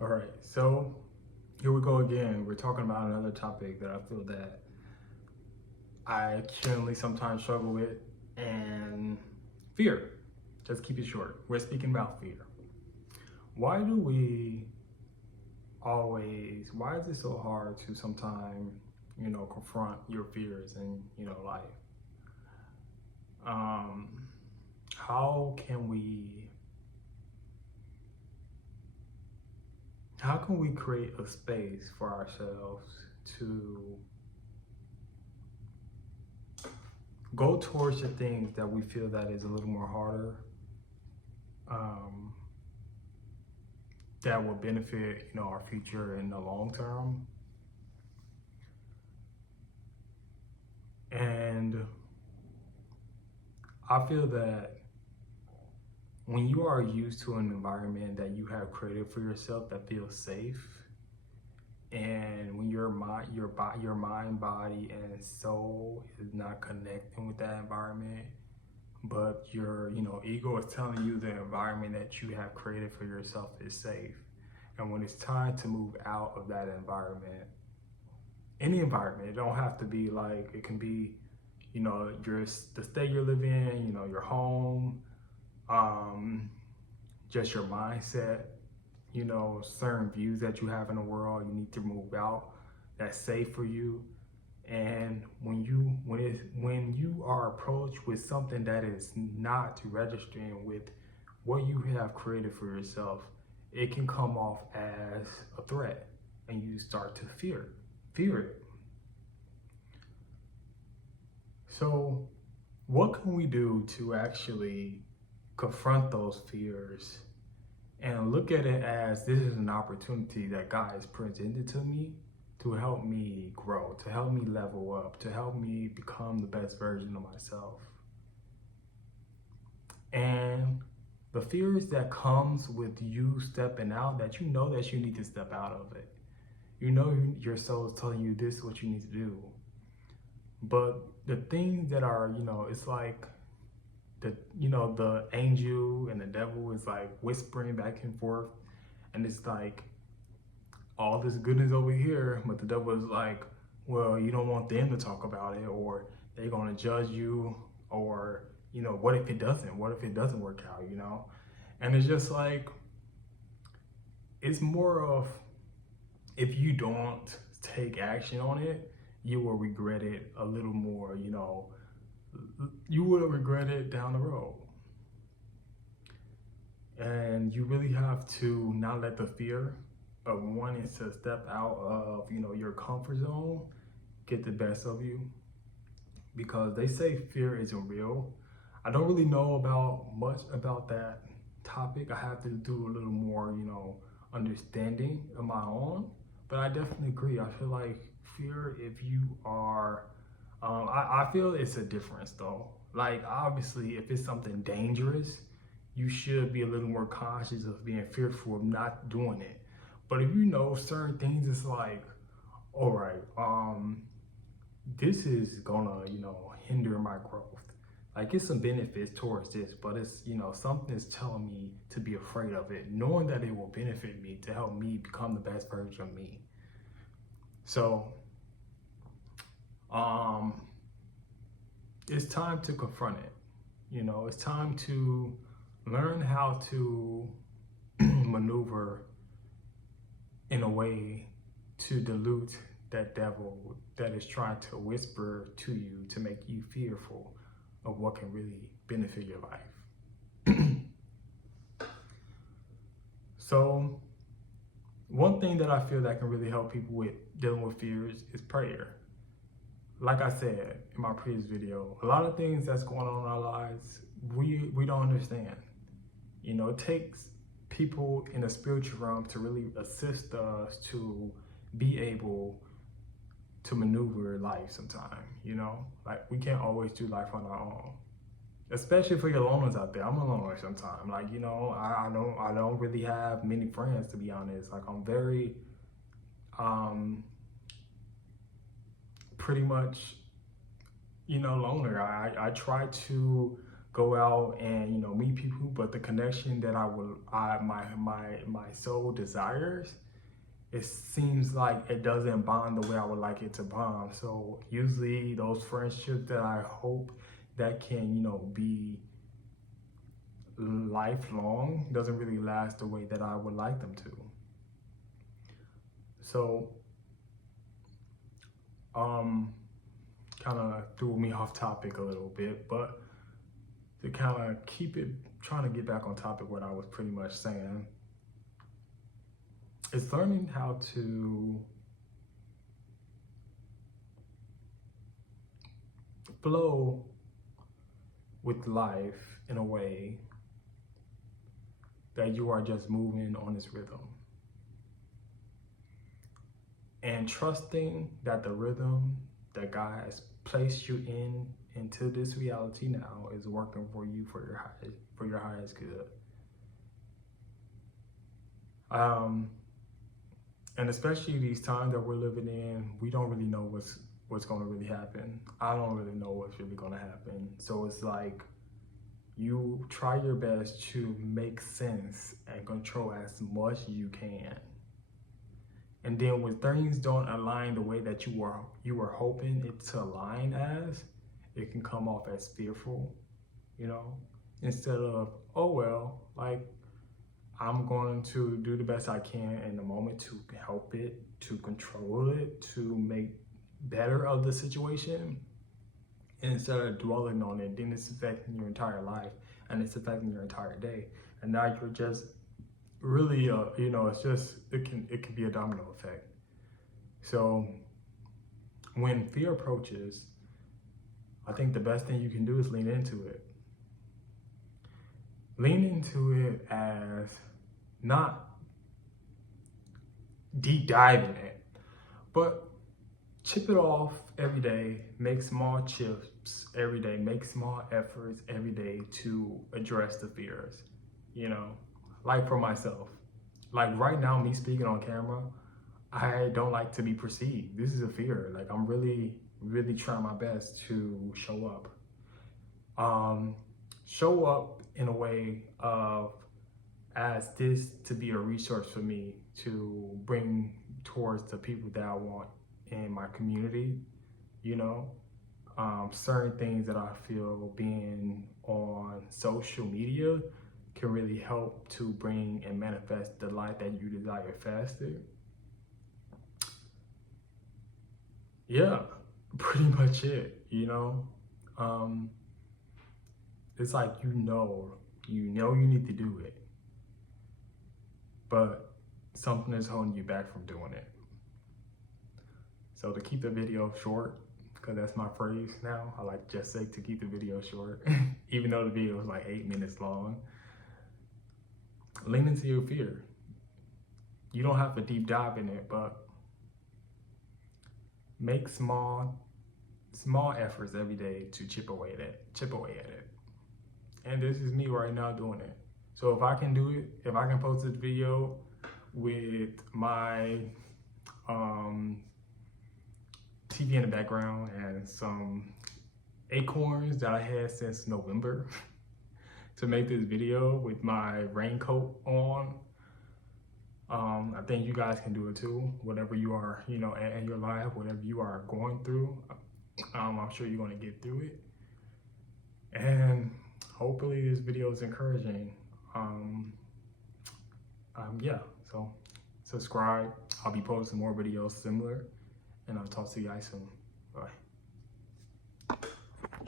All right, so here we go again. We're talking about another topic that I feel that I generally sometimes struggle with, and fear. Just keep it short. We're speaking about fear. Why do we why is it so hard to sometimes, confront your fears in, life? Um, how can we how can we create a space for ourselves to go towards the things that we feel that is a little more harder, um, that will benefit our future in the long term? And I feel that when you are used to an environment that you have created for yourself that feels safe, and when your mind, body, and soul is not connecting with that environment, but your ego is telling you the environment that you have created for yourself is safe. And when it's time to move out of that environment, any environment, it don't have to be like, it can be the state you live in, your home, um just your mindset, certain views that you have in the world. You need to move out. That's safe for you. And when you are approached with something that is not registering with what you have created for yourself, it can come off as a threat, and you start to fear it. So what can we do to actually confront those fears and look at it as this is an opportunity that God has presented to me to help me grow, to help me level up, to help me become the best version of myself? And the fears that comes with you stepping out, that that you need to step out of it. Your soul is telling you this is what you need to do. But the things that are, it's like the angel and the devil is like whispering back and forth, and it's like all this goodness over here, but the devil is like, well, you don't want them to talk about it, or they're going to judge you, or what if it doesn't work out, and it's just like, it's more of, if you don't take action on it, you will regret it a little more, you will regret it down the road. And you really have to not let the fear of wanting to step out of your comfort zone get the best of you, because they say fear isn't real. I don't really know about much about that topic. I have to do a little more understanding of my own, but I definitely agree. I feel like fear, if you are I feel it's a difference though. Like, obviously, if it's something dangerous, you should be a little more cautious of being fearful of not doing it. But if you know certain things, it's like, all right, this is gonna, hinder my growth. Like, it's some benefits towards this, but it's, something is telling me to be afraid of it, knowing that it will benefit me to help me become the best version of me. So, it's time to confront it. It's time to learn how to maneuver in a way to dilute that devil that is trying to whisper to you to make you fearful of what can really benefit your life. So, one thing that I feel that can really help people with dealing with fears is prayer. Like I said in my previous video, a lot of things that's going on in our lives, we don't understand. It takes people in the spiritual realm to really assist us to be able to maneuver life sometime, Like, we can't always do life on our own. Especially for your loners out there. I'm a loner sometimes. Like, I don't really have many friends, to be honest. Like, I'm very pretty much loner. I try to go out and, you know, meet people, but the connection that my soul desires, it seems like it doesn't bond the way I would like it to bond. So usually those friendships that I hope that can, you know, be lifelong doesn't really last the way that I would like them to. So kind of threw me off topic a little bit, but to kind of keep it, trying to get back on topic, what I was pretty much saying is learning how to flow with life in a way that you are just moving on this rhythm and trusting that the rhythm that God has placed you into this reality now is working for you for your highest good. And especially these times that we're living in, we don't really know what's going to really happen. I don't really know what's really going to happen. So it's like you try your best to make sense and control as much as you can. And then when things don't align the way that you were hoping it to align as, it can come off as fearful, you know, instead of, oh well, like I'm going to do the best I can in the moment to help it, to control it, to make better of the situation. And instead of dwelling on it, then it's affecting your entire life and it's affecting your entire day. And now you're just really, you know, it's just, it can be a domino effect. So when fear approaches, I think the best thing you can do is lean into it. Lean into it as not deep diving it, but chip it off every day, make small chips every day, make small efforts every day to address the fears, you know, like for myself. Like right now, me speaking on camera, I don't like to be perceived. This is a fear. Like I'm really, really trying my best to show up. Show up in a way of as this to be a resource for me to bring towards the people that I want in my community, you know. Certain things that I feel being on social media can really help to bring and manifest the life that you desire faster. Yeah, pretty much it, you know. It's like you know you need to do it, but something is holding you back from doing it. So to keep the video short, because that's my phrase now, I like just say to keep the video short, even though the video is like 8 minutes long. Lean into your fear. You don't have to deep dive in it, but make small efforts every day to chip away at it. And this is me right now doing it. So if I can do it, if I can post this video with my TV in the background and some acorns that I had since November to make this video with my raincoat on, I think you guys can do it too. Whatever you are, you know, in your life, whatever you are going through, I'm sure you're going to get through it. And hopefully this video is encouraging. Yeah, so subscribe. I'll be posting more videos similar, and I'll talk to you guys soon. Bye.